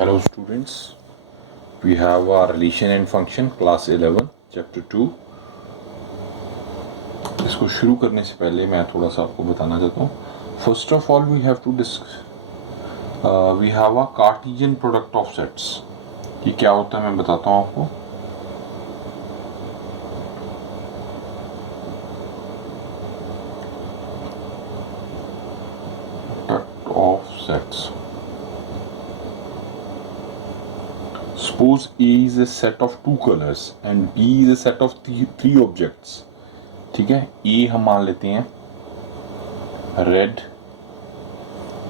Hello students, we have our relation and function class 11 chapter 2. इसको शुरू करने से पहले मैं थोड़ा सा आपको बताना चाहता हूँ. First of all we have to we have a cartesian product of sets. कि क्या होता है मैं बताता हूँ आपको. Product of sets. Suppose A is a set of two colors and B is a set of three objects. ठीक है, A हम मान लेते हैं रेड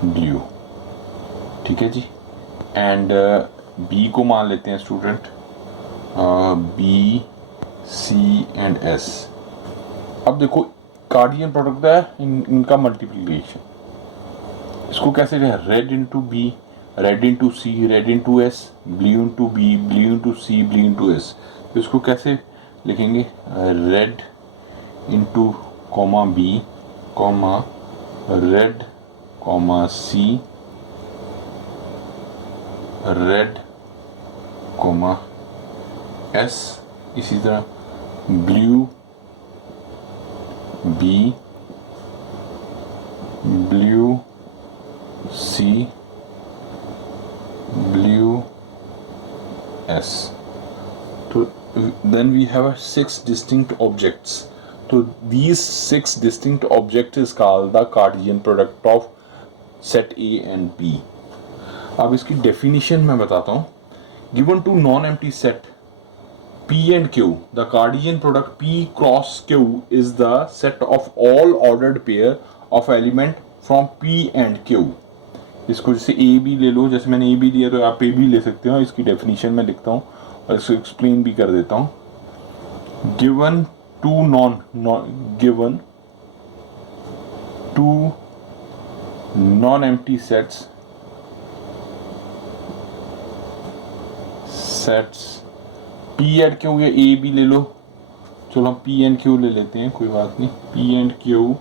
ब्लू. ठीक है जी. एंड B को मान लेते हैं student B C and S. अब देखो कार्टेशियन प्रोडक्ट है इनका मल्टीप्लिकेशन. इसको कैसे red into B, red into C, red into S, blue into B, blue into C, blue into S. तो इसको कैसे लिखेंगे? Red into comma B comma red comma C, red comma S. इसी तरह blue B, blue C, blue S. So then we have 6 distinct objects. So these 6 distinct objects is called the Cartesian product of set A and B. अब इसकी definition मैं बताता हूँ. Given to non-empty set P and Q, the Cartesian product P cross Q is the set of all ordered pair of element from P and Q. इसको जैसे A B ले लो, जैसे मैंने ए बी दिया तो आप ए बी ले सकते हो. इसकी डेफिनेशन में लिखता हूँ और इसको एक्सप्लेन भी कर देता हूँ. Given two non empty sets P and Q, या ए बी ले लो. चलो हम पी एंड क्यू ले लेते हैं, कोई बात नहीं. P and Q,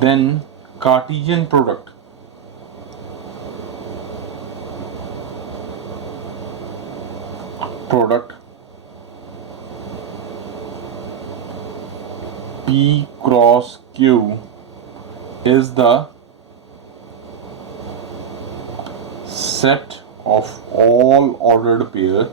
then cartesian product P cross Q is the set of all ordered pair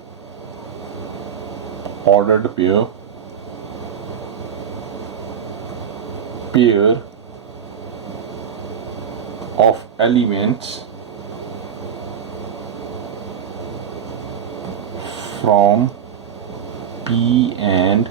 of elements from P and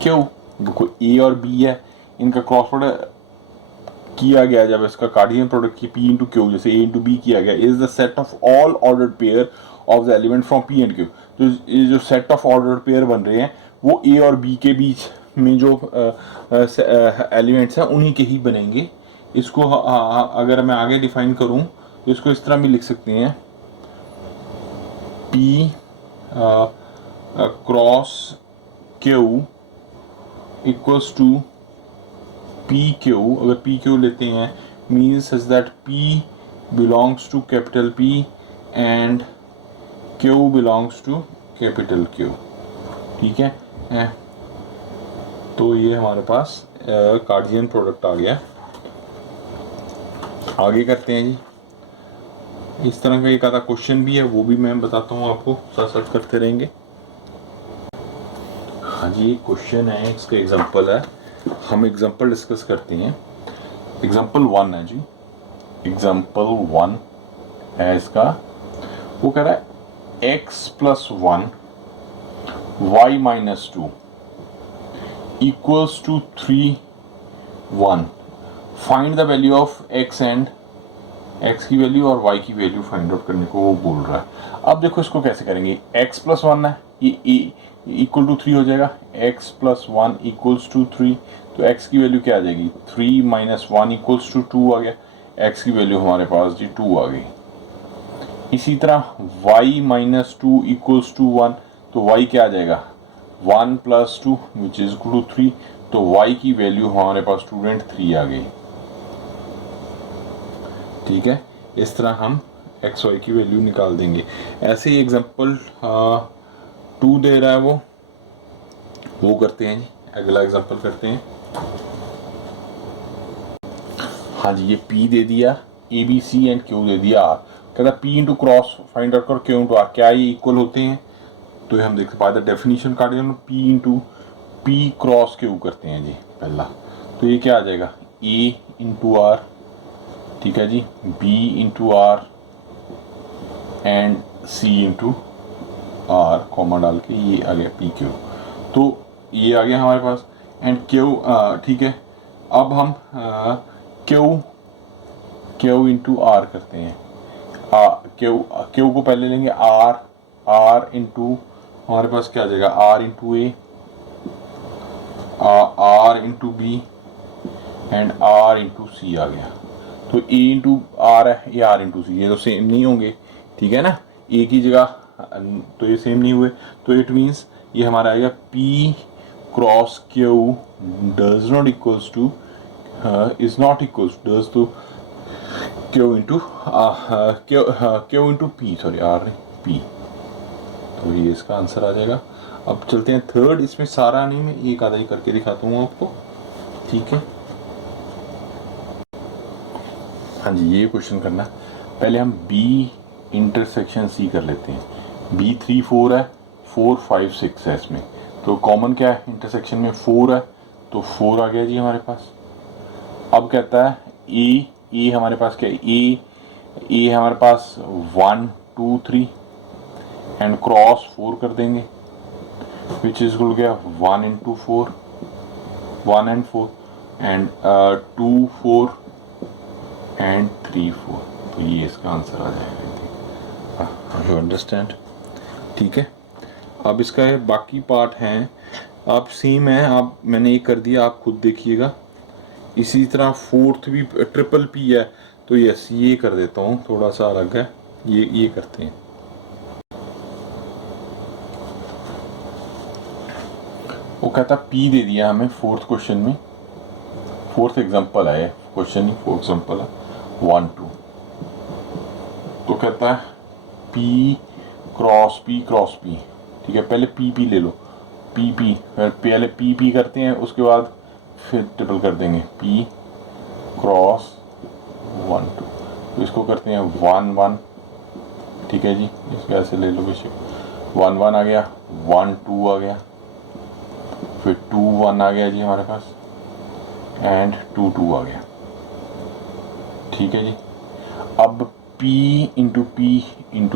Q. देखो A और B है, इनका क्रॉस प्रोडक्ट किया गया जब इसका कार्टेशियन प्रोडक्ट की P इंटू Q, जैसे A इंटू B किया गया, is the set of all ordered pair of the element from P and Q. तो ये जो सेट ऑफ ऑर्डर्ड पेयर बन रहे हैं वो A और B के बीच में जो एलिमेंट्स हैं उन्हीं के ही बनेंगे. इसको अगर मैं आगे डिफाइन करूं तो इसको इस तरह भी लिख सकते हैं. P cross Q equals to P Q. अगर पी क्यू लेते हैं means such that P belongs to capital P and Q belongs to capital Q. ठीक है. तो ये हमारे पास कार्टेशियन प्रोडक्ट आ गया. आगे करते हैं जी. इस तरह का एक आधा क्वेश्चन भी है, वो भी मैं बताता हूँ आपको, साथ साथ करते रहेंगे. हाँ जी, क्वेश्चन है, इसका एग्जांपल है. हम एग्जांपल डिस्कस करते हैं. एग्जांपल 1 है जी. एग्जांपल 1 है इसका. वो कह रहा है x+1 y-2 equals to 3 1. Find the value of x and x की वैल्यू और y की वैल्यू फाइंड आउट करने को वो बोल रहा है. अब देखो इसको कैसे करेंगे. x+1 है, ये इक्वल टू 3 हो जाएगा. x+1 equals to 3. तो x की वैल्यू क्या आ जाएगी? 3 - 1 इक्वल्स टू 2 आ गया. x की वैल्यू हमारे पास जी 2 आ गई. इसी तरह y-2 इक्वल्स टू 1. तो y क्या आ जाएगा? 1 + 2 विच इज इक्वल टू 3. तो y की वैल्यू हमारे पास स्टूडेंट 3 आ गई. ठीक है. इस तरह हम एक्स वाई की वैल्यू निकाल देंगे। ऐसे ही एग्जांपल 2 दे रहा है वो करते हैं जी। अगला एग्जांपल करते हैं। हाँ जी, ये P दे दिया, A B C and Q दे दिया R। कहता है P into cross find out कर Q इंटू R, क्या ये इक्वल होते हैं? तो ये हम देखते बाय द डेफिनेशन काट P into P cross Q करते हैं जी पहला। तो ये क्या आ जाएगा? A इंटू R, ठीक है जी, B into R and C into R comma डाल के ये आ गया पी क्यू। तो ये आ गया हमारे पास एंड क्यू, ठीक है। अब हम क्यू इंटू आर करते हैं। क्यू को पहले लेंगे आर इंटू, हमारे पास क्या आ जाएगा? R into A, R into B and R into C आ गया। तो ए इंटू आर है, ये आर इंटू सी, ये तो सेम नहीं होंगे, ठीक है ना, ए की जगह तो ये सेम नहीं हुए। तो इट मीन्स ये हमारा आएगा P cross Q does not equals to is not equals does to Q into Q into P, sorry R नहीं P। तो ये इसका आंसर आ जाएगा। अब चलते हैं थर्ड। इसमें सारा नहीं, मैं एक आधा ही करके दिखाता हूँ आपको, ठीक है। हाँ जी, ये क्वेश्चन करना। पहले हम B इंटरसेक्शन C कर लेते हैं। B 3 4 है, 4 5 6 है इसमें। तो कॉमन क्या है इंटरसेक्शन में? 4 है, तो 4 आ गया जी हमारे पास। अब कहता है ए हमारे पास क्या है? ए हमारे पास 1 2 3 एंड क्रॉस 4 कर देंगे, विच इज गुल गया 1 इंटू 4 1 एंड 4 एंड 2 4 एंड 3 4। तो ये इसका आंसर आ जाएगा। यू अंडरस्टैंड, ठीक है। अब इसका बाकी पार्ट हैं, आप सेम है, आप मैंने ये कर दिया, आप खुद देखिएगा। इसी तरह फोर्थ भी ट्रिपल पी है, तो यस ये कर देता हूँ, थोड़ा सा अलग है, ये करते हैं। वो कहता पी दे दिया हमें फोर्थ क्वेश्चन में, फोर्थ एग्जांपल है क्वेश्चन ही, फोर्थ एग्जांपल है 1 2। तो कहता है P क्रॉस P, ठीक है। पहले P ले लो, P पहले P करते हैं, उसके बाद फिर ट्रिपल कर देंगे P क्रॉस 1 2। तो इसको करते हैं 1 1, ठीक है जी। इसको ऐसे ले लो, बेशक 1 1 आ गया, 1 2 आ गया, फिर 2 1 आ गया जी हमारे पास एंड 2 2 आ गया, ठीक है जी। अब P इंटू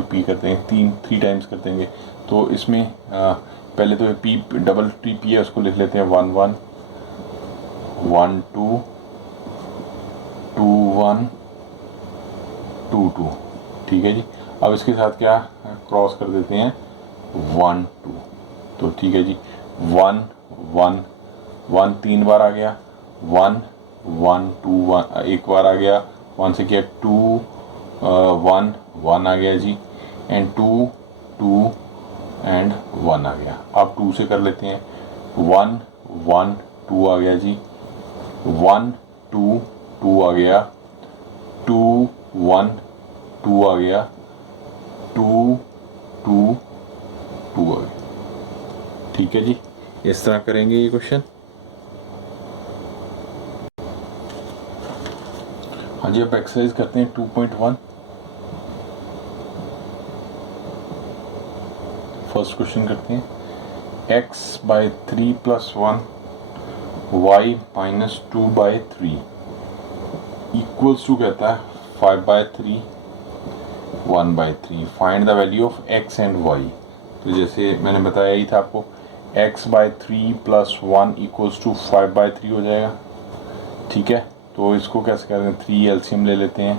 P करते हैं, 3 टाइम्स कर देंगे। तो इसमें पहले तो P डबल P है, उसको लिख लेते हैं 1 1 1 2 2 1 2 2, ठीक है जी। अब इसके साथ क्या क्रॉस कर देते हैं 1 2। तो ठीक है जी, 1 1 1 3 बार आ गया, 1 1 2 1 एक बार आ गया, 1 से किया 2 1 1 आ गया जी एंड 2 2 एंड 1 आ गया। अब 2 से कर लेते हैं, 1 1 2 आ गया जी, 1 2 2 आ गया, 2 1 2 आ गया, 2 2 2 आ गया, ठीक है जी। इस तरह करेंगे ये क्वेश्चन। हाँ जी, अब एक्सरसाइज करते हैं 2.1। फर्स्ट क्वेश्चन करते हैं, x/3 + 1 y - 2/3 इक्वल्स टू कहता है 5/3 1/3। Find the value of x and y। तो जैसे मैंने बताया ही था आपको, x/3 + 1 इक्वल्स टू 5/3 हो जाएगा, ठीक है। तो इसको कैसे करेंगे, 3 एलसीएम ले लेते हैं,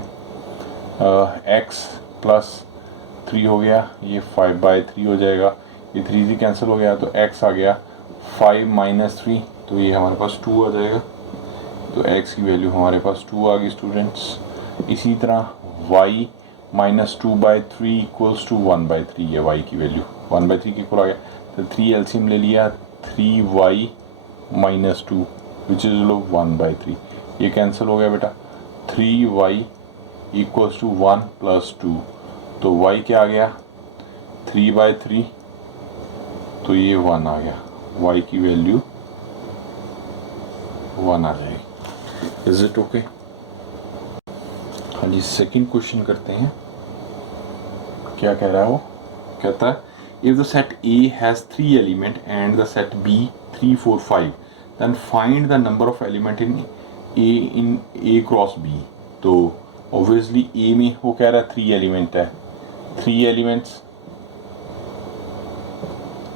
x + 3 हो गया, ये 5/3 हो जाएगा, ये 3 से कैंसिल हो गया, तो x आ गया 5 - 3, तो ये हमारे पास 2 आ जाएगा। तो x की वैल्यू हमारे पास 2 आ गई स्टूडेंट्स। इसी तरह y - 2/3 इक्वल्स टू 1/3 है, y की वैल्यू 1/3 के इक्वल आ गया। तो 3 एलसीएम ले लिया, 3y - 2 विच इज लो 1/3, ये कैंसिल हो गया बेटा, 3y इक्वल्स टू 1 प्लस 2, तो y क्या आ गया 3/3, तो ये 1 आ गया, y की वैल्यू 1 आ जाएगी। Is it okay? हाँ जी, सेकंड क्वेश्चन करते हैं। क्या कह रहा है वो? कहता है if the set A has 3 element and the set B 3 4 5 then find the number of element in A cross B। तो ऑब्वियसली A में वो कह रहा है 3 एलिमेंट है, 3 एलिमेंट्स,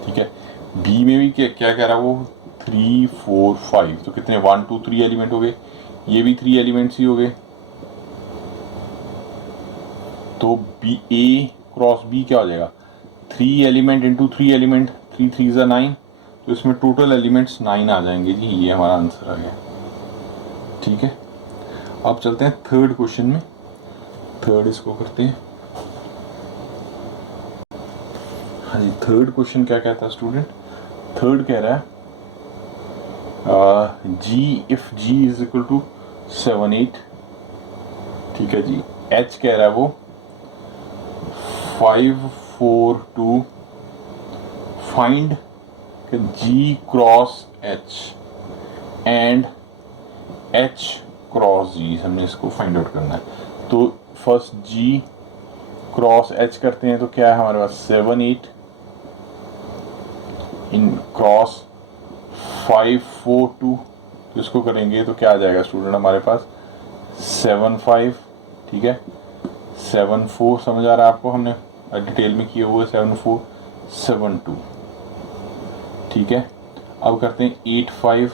ठीक है। B में भी क्या कह रहा है वो 3 4 5, तो कितने 1 2 3 एलिमेंट हो गए, ये भी 3 एलिमेंट्स ही हो गए। तो B A क्रॉस B क्या हो जाएगा 3 एलिमेंट इंटू 3 एलिमेंट, 3 3 ज़ा 9, तो इसमें टोटल एलिमेंट्स 9 आ जाएंगे जी, ये हमारा आंसर आ गया। ठीक है, अब चलते हैं थर्ड क्वेश्चन में। थर्ड इसको करते हैं। हाँ जी, थर्ड क्वेश्चन क्या कहता है स्टूडेंट? थर्ड कह रहा है if G is equal to 7 8, ठीक है जी। H कह रहा है वो 5 4 2, find G cross H and H cross G, हमने इसको फाइंड आउट करना है। तो फर्स्ट G क्रॉस H करते हैं, तो क्या है हमारे पास 7 8 इन क्रॉस 5 4 2, तो इसको करेंगे तो क्या आ जाएगा स्टूडेंट हमारे पास 7 5, ठीक है। 7 4 समझ आ रहा है आपको, हमने डिटेल में किया हुआ है 7 4 7 2, ठीक है। अब करते हैं 8 5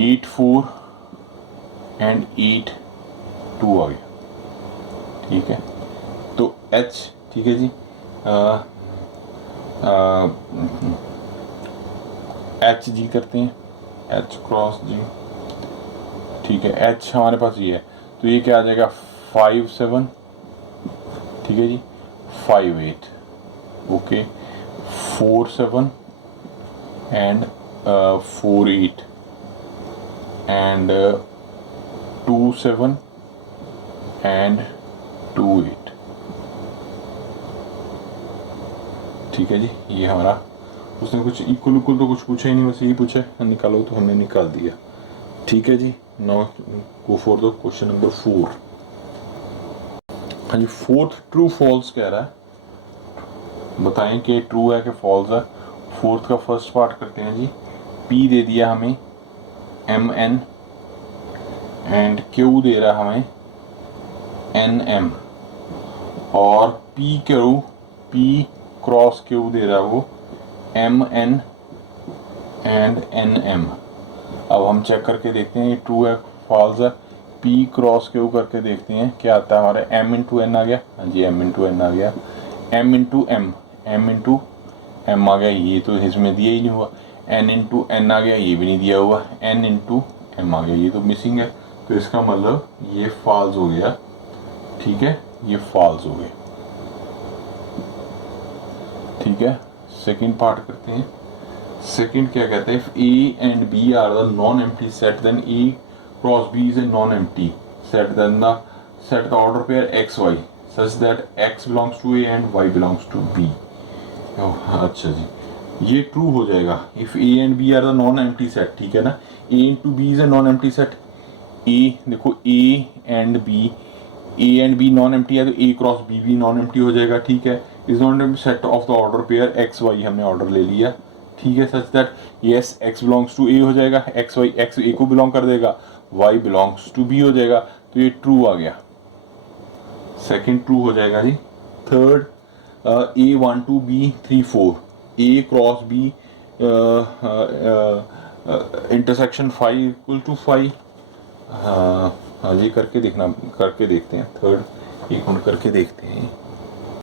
8 4 एंड 8 2 आ गया, ठीक है। तो H, ठीक है जी, H G करते हैं, H क्रॉस G, ठीक है। H हमारे पास ये है, तो ये क्या आ जाएगा 5 7, ठीक है जी, 5 8, ओके, 4 7 एंड 4 8 एंड 2 7 एंड 2 8, ठीक है जी। ये हमारा, उसने कुछ इक्वल इक्वल तो कुछ पूछा ही नहीं, बस यही पूछा है निकालो, तो हमने निकाल दिया, ठीक है जी। Now go for the question number 4। हाँ जी, फोर्थ ट्रू फॉल्स कह रहा है, बताएं कि ट्रू है कि फॉल्स है। फोर्थ का फर्स्ट पार्ट करते हैं जी। P दे दिया हमें MN एंड Q दे रहा हमें NM, और P क्रॉस Q दे रहा है वो MN एंड NM। अब हम चेक करके देखते हैं ये ट्रू है फॉल्स है। P क्रॉस Q करके देखते हैं क्या आता है हमारे, M इंटू N आ गया, हाँ जी M इंटू N आ गया, M इंटू M आ गया, ये तो इसमें दिया ही नहीं हुआ। N इंटू N आ गया, ये भी नहीं दिया हुआ। N इंटू M आ गया, ये तो मिसिंग है, तो इसका मतलब ये फॉल्स हो गया, ठीक है, ये फॉल्स हो गया, ठीक है। सेकंड पार्ट करते हैं। सेकंड क्या कहते हैं, if A and B are the non empty set then A cross B is a non empty set, then the set the order pair X Y such that X belongs to A and Y belongs to B। अच्छा जी, ये true हो जाएगा if A and B are the non empty set, ठीक है ना। A into B is a non empty set. A देखो A and B non empty है, तो A क्रॉस B भी नॉन एम्प्टी हो जाएगा, ठीक है। Is not empty set of the order pair X Y, हमने ऑर्डर ले लिया, ठीक है, such that yes X belongs to A हो जाएगा, X A को बिलोंग कर देगा, Y बिलोंग्स टू B हो जाएगा, तो ये ट्रू आ गया, सेकंड ट्रू हो जाएगा जी। Third A 1 2 B 3 4, A cross B intersection 5 equal to 5। हाँ ये करके देखते हैं। थर्ड एक मिनट करके देखते हैं।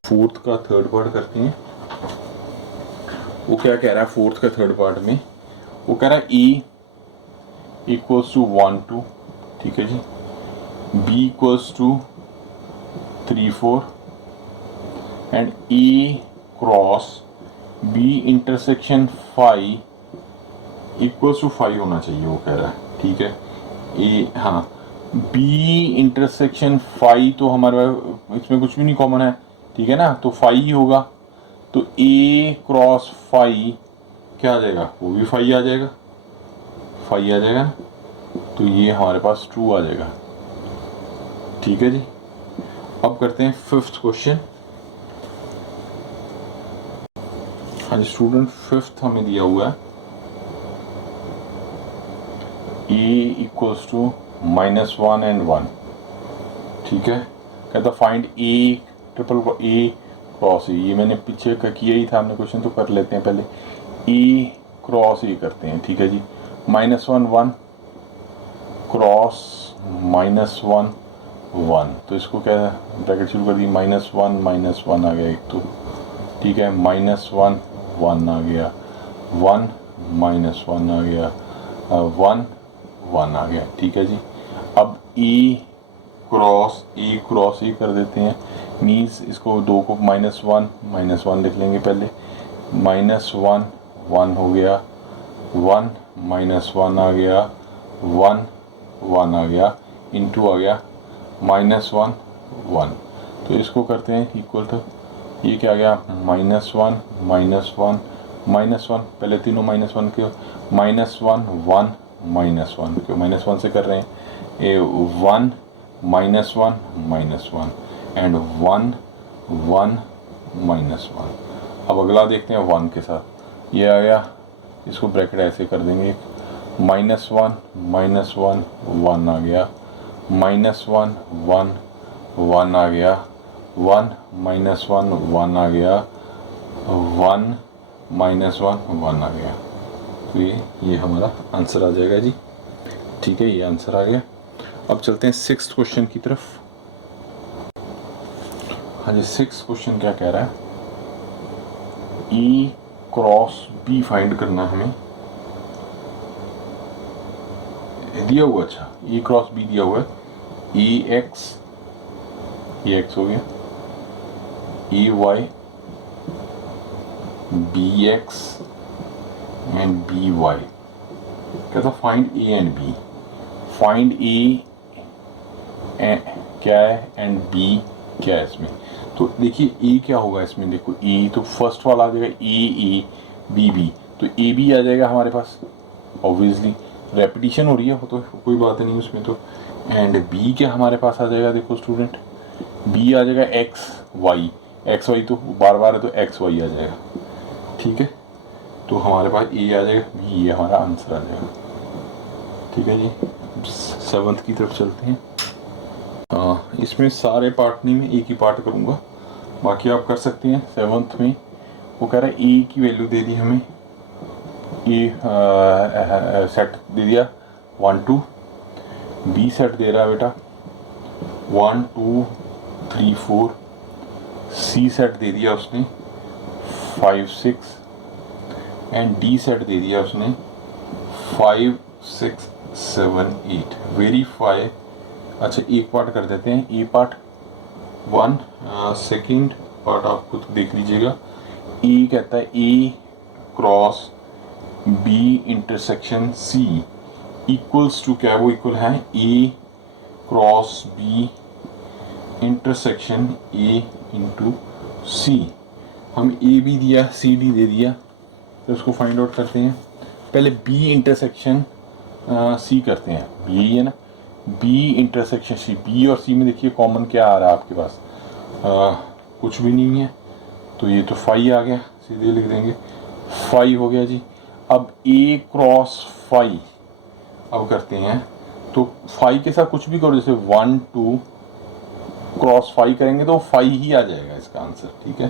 फोर्थ का थर्ड पार्ट करते हैं। वो क्या कह रहा है फोर्थ का थर्ड पार्ट में, वो कह रहा है E इक्वल्स टू 1 2, ठीक है जी, B equals to 3 4 and A cross B intersection 5 equals to 5 होना चाहिए, वो कह रहा है, ठीक है। A हाँ बी इंटरसेक्शन फाई, तो हमारे इसमें कुछ भी नहीं कॉमन है, ठीक है ना, तो फाई ही होगा। तो ए क्रॉस फाई क्या आ जाएगा, वो भी फाई आ जाएगा, फाई आ जाएगा ना, तो ये हमारे पास ट्रू आ जाएगा। ठीक है जी। अब करते हैं फिफ्थ क्वेश्चन। हाँ जी स्टूडेंट, फिफ्थ हमें दिया हुआ है ए इक्वल्स टू -1 एंड 1। ठीक है, कहता find A triple A cross ए। ये मैंने पीछे का किया ही था हमने क्वेश्चन, तो कर लेते हैं पहले। ए क्रॉस ए करते हैं, ठीक है जी। -1 1 क्रॉस -1 1, तो इसको क्या ब्रैकेट शुरू कर दी, -1 आ गया एक, तो ठीक है, -1 1 आ गया, 1 -1 आ गया, 1 1 आ गया। ठीक है जी। अब ए क्रॉस ए कर देते हैं, मीन्स इसको दो को -1 लिख लेंगे पहले, -1 1 हो गया, 1 -1 आ गया, 1 1 आ गया, इनटू आ गया -1 1। तो इसको करते हैं इक्वल टू, ये क्या आ गया, -1 पहले तीनों -1 के, -1 1 -1 क्यों -1 से कर रहे हैं, 1 -1 एंड 1 1 -1। अब अगला देखते हैं 1 के साथ, ये आ गया, इसको ब्रैकेट ऐसे कर देंगे, -1 -1 1 आ गया, -1 1 1 आ गया, 1 -1 1 आ गया, 1 -1 1 आ गया। तो ये हमारा आंसर आ जाएगा जी। ठीक है, ये आंसर आ गया। अब चलते हैं सिक्स्थ क्वेश्चन की तरफ। हाँ जी, सिक्स्थ क्वेश्चन क्या कह रहा है, ई क्रॉस बी फाइंड करना हमें दिया हुआ। अच्छा, ई क्रॉस बी दिया हुआ है, ई एक्स हो गया, E Y B X and B Y. कहता find A and B. Find A क्या है एंड बी क्या है इसमें। तो देखिए ए क्या होगा इसमें, देखो ए तो फर्स्ट वाला आ जाएगा, ए बी बी, तो ए बी आ जाएगा हमारे पास, ऑब्वियसली रेपिटेशन हो रही है, तो कोई बात नहीं उसमें तो। एंड बी क्या हमारे पास आ जाएगा, देखो स्टूडेंट, बी आ जाएगा एक्स वाई तो बार बार है, तो एक्स वाई आ जाएगा। ठीक है, तो हमारे पास ए आ जाएगा, बी ये हमारा आंसर आ जाएगा। ठीक है जी। सेवंथ की तरफ चलते हैं। इसमें सारे पार्ट नहीं, मैं एक ही पार्ट करूँगा, बाकी आप कर सकते हैं। सेवंथ में वो कह रहा है ए की वैल्यू दे दी हमें, ए सेट दे दिया 1 2, बी सेट दे रहा है बेटा 1 2 3 4, सी सेट दे दिया उसने 5 6 एंड डी सेट दे दिया उसने 5 6 7 8। वेरीफाई, अच्छा एक पार्ट कर देते हैं, ए पार्ट 1, सेकेंड पार्ट आप खुद देख लीजिएगा। ए कहता है A cross B intersection C equals to, क्या वो इक्वल है, A cross B intersection A into C. हम ए भी दिया, सी डी दे दिया, तो उसको फाइंड आउट करते हैं। पहले बी इंटरसेक्शन सी करते हैं, यही है ना, बी इंटरसेक्शन सी। बी और सी में देखिए कॉमन क्या आ रहा है आपके पास, कुछ भी नहीं है, तो ये तो फाई आ गया, सीधे लिख देंगे फाई हो गया जी। अब ए क्रॉस फाई अब करते हैं, तो फाई के साथ कुछ भी करो, जैसे 1 2 क्रॉस फाई करेंगे तो फाई ही आ जाएगा इसका आंसर। ठीक है,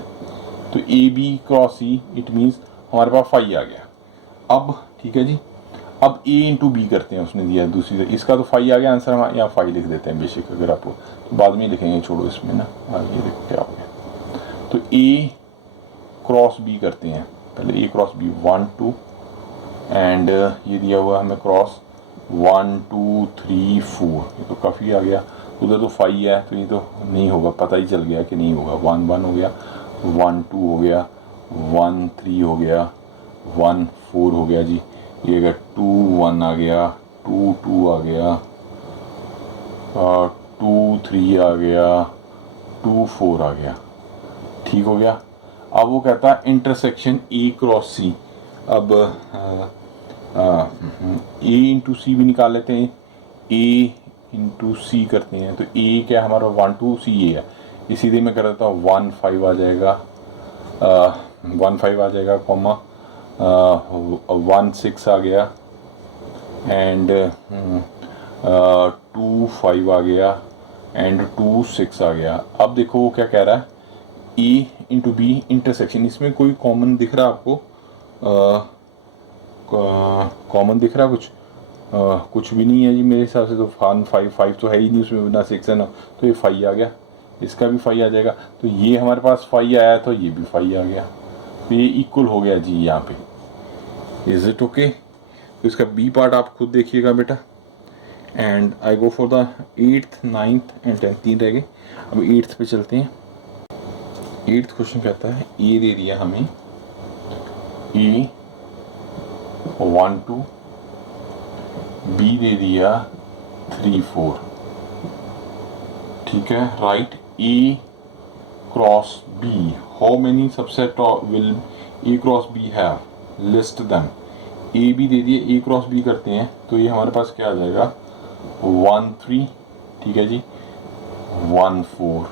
तो A B cross C it means हमारे पास फाई आ गया। अब ठीक है जी, अब ए इंटू बी करते हैं, उसने दिया दूसरी तरह, इसका तो फाई आ गया आंसर, हम यहाँ फाई लिख देते हैं बेशक, अगर आपको तो बाद में लिखेंगे, छोड़ो इसमें ना। ये देखो क्या हो गया, तो ए क्रॉस बी करते हैं, पहले ए क्रॉस बी 1 2 एंड ये दिया हुआ हमें क्रॉस 1 2 3 4, ये तो काफ़ी आ गया, उधर तो फाई है तो ये तो नहीं होगा, पता ही चल गया कि नहीं होगा। 1 1 हो गया, 1 2 हो गया, 1 3 हो गया, 1 4 हो गया जी, ये अगर 2 1 आ गया, 2 2 आ गया, 2 3 आ गया, 2 4 आ गया, ठीक हो गया। अब वो कहता है इंटरसेक्शन ए क्रॉस सी। अब ए इंटू सी भी निकाल लेते हैं, ए इंटू सी करते हैं तो ए क्या हमारा 1 2 सी ए है, इसीलिए मैं कर देता हूँ 1 5 आ जाएगा, 1 5 आ जाएगा कॉमा 1 6 आ गया एंड 2 5 आ गया एंड 2 6 आ गया। अब देखो वो क्या कह रहा है, ए इंटू बी इंटरसेक्शन, इसमें कोई कॉमन दिख रहा है आपको, कॉमन दिख रहा है कुछ? कुछ भी नहीं है जी मेरे हिसाब से तो। 1 5 5 तो है ही नहीं उसमें, ना 6 है ना, तो ये 5 आ गया, इसका भी 5 आ जाएगा, तो ये हमारे पास 5 आया तो ये भी 5 आ गया, तो ये इक्वल हो गया जी यहाँ पे। Is it okay? तो इसका बी पार्ट आप खुद देखिएगा बेटा। And I go for the 8th 9th and 10th, 3 रह गए। अब 8th पे चलते हैं। 8th क्वेश्चन कहता है ए दे दिया हमें, ए 1 2, बी दे दिया 3 4, ठीक है। Right A cross B, how many subset will A cross B have, list them. A B दे दिए, ए क्रॉस बी करते हैं तो ये हमारे पास क्या आ जाएगा 1 3, ठीक है जी, 1 4,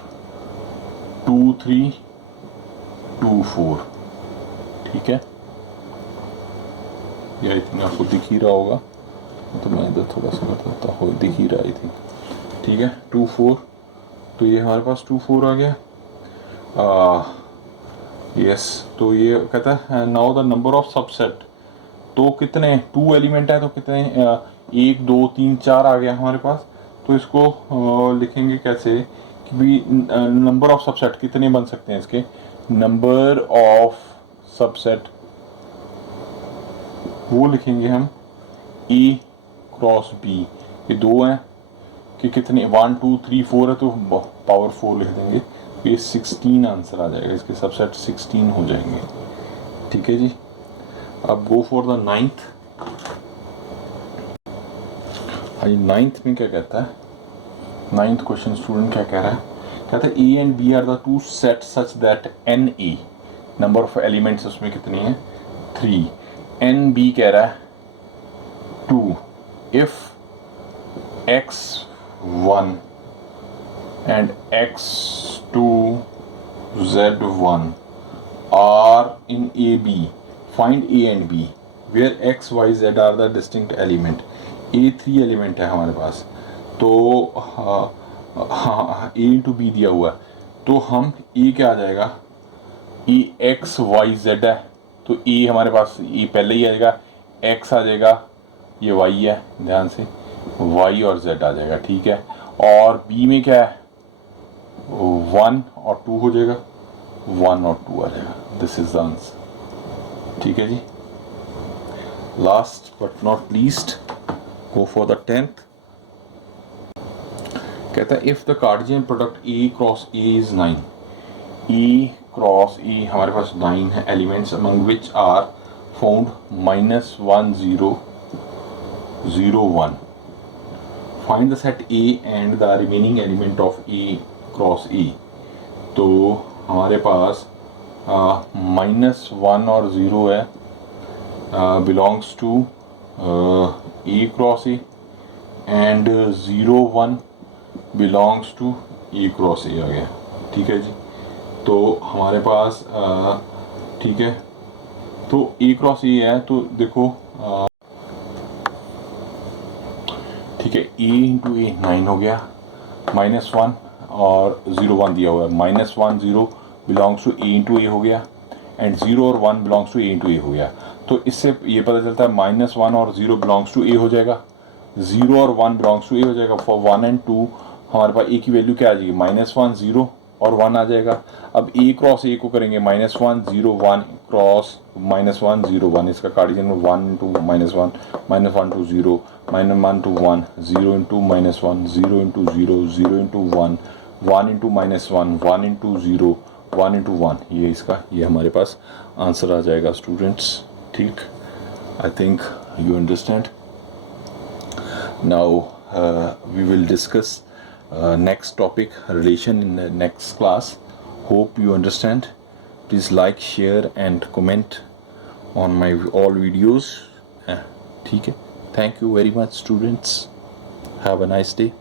2 3, 2 4, ठीक है। या इतना आपको दिख ही रहा होगा, तो मैं इधर थोड़ा सा कर देता हूँ, दिख ही रहा थी, ठीक है। 2 4, तो ये हमारे पास 2 4 आ गया। यस, तो ये कहता है now the number of subset, तो कितने 2 एलिमेंट है तो कितने 1 2 3 4 आ गया हमारे पास। तो इसको लिखेंगे कैसे कि भी नंबर ऑफ सबसेट कितने बन सकते हैं इसके, नंबर ऑफ सबसेट वो लिखेंगे हम ए क्रॉस बी, ये 2 हैं कि कितने 1 2 3 4 है तो पावर 4 लिख देंगे, ये 16 आंसर आ जाएगा, इसके सबसेट 16 हो जाएंगे, ठीक है जी। अब गो फॉर द 9th। हाँ जी, 9th में क्या कहता है, 9th क्वेश्चन स्टूडेंट क्या कह रहा है, कहता है A and B are the two set such that n A, number of elements उसमें कितनी है 3, एन बी कह रहा है 2, if x1 and x2 z1 are in AB, find A and B where x y z are the distinct element। A 3 element है हमारे पास, तो A into B दिया हुआ है, तो हम A क्या आ जाएगा, E x y z है, तो A हमारे पास E पहले ही आएगा, x आ जाएगा, ये y है ध्यान से, y और z आ जाएगा, ठीक है। और b में क्या है 1 और 2 हो जाएगा, 1 और 2 आ जाएगा, दिस इज द आंसर, ठीक है जी। Last but not least go for the 10th। कहता है if the Cartesian product A cross A is 9, A cross A हमारे पास 9 है elements among which are found -1 0 0 1, find the set A and the remaining element of A cross A. तो हमारे पास -1 और 0 है, belongs to A cross A, and 0 1 belongs to A cross ए आ गया, ठीक है जी। तो हमारे पास ठीक है, तो ए क्रॉस ए है, तो देखो ठीक है, ए इंटू ए 9 हो गया, -1 और 0 1 दिया हुआ है, -1 0 बिलोंग्स टू ए इंटू ए हो गया, एंड 0 और 1 बिलोंग्स टू ए इंटू ए हो गया। तो इससे ये पता चलता है -1 और 0 बिलोंग्स टू ए हो जाएगा, 0 और 1 बिलोंग्स टू ए हो जाएगा। फॉर 1 एंड 2 हमारे पास ए की वैल्यू क्या आ जाएगी, -1 0 और 1 आ जाएगा। अब ए क्रॉस ए को करेंगे -1 0 1 क्रॉस -1 0 1, इसका कार्टेशियन में 1 into -1 -1 to 0 -1 to 1 0 into -1 0 into 0 0 into 1 1 into -1 1 into 0 1 into 1, ये इसका ये हमारे पास आंसर आ जाएगा स्टूडेंट्स, ठीक। I think you understand. Now we will discuss next topic relation in the next class. Hope you understand. Please like, share and comment on my all videos. ठीक है. Thank you very much students. Have a nice day.